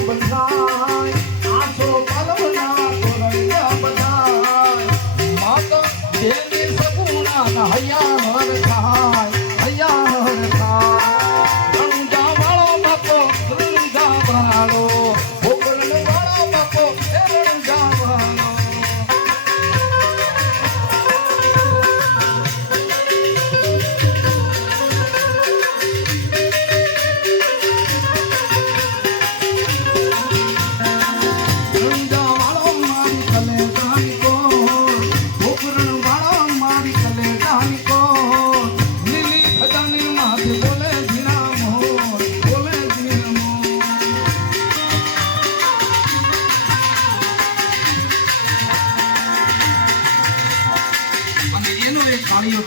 બંધાય આસો પલવના તોરણ્યા બધાય માતા દેવી સગુણા હૈયા હર થાય હૈયા હર થાય રંગા વાળો બાપો રંગા વાળો ભોગરણ વાળો બાપો રંગા વાળો કાળીઓ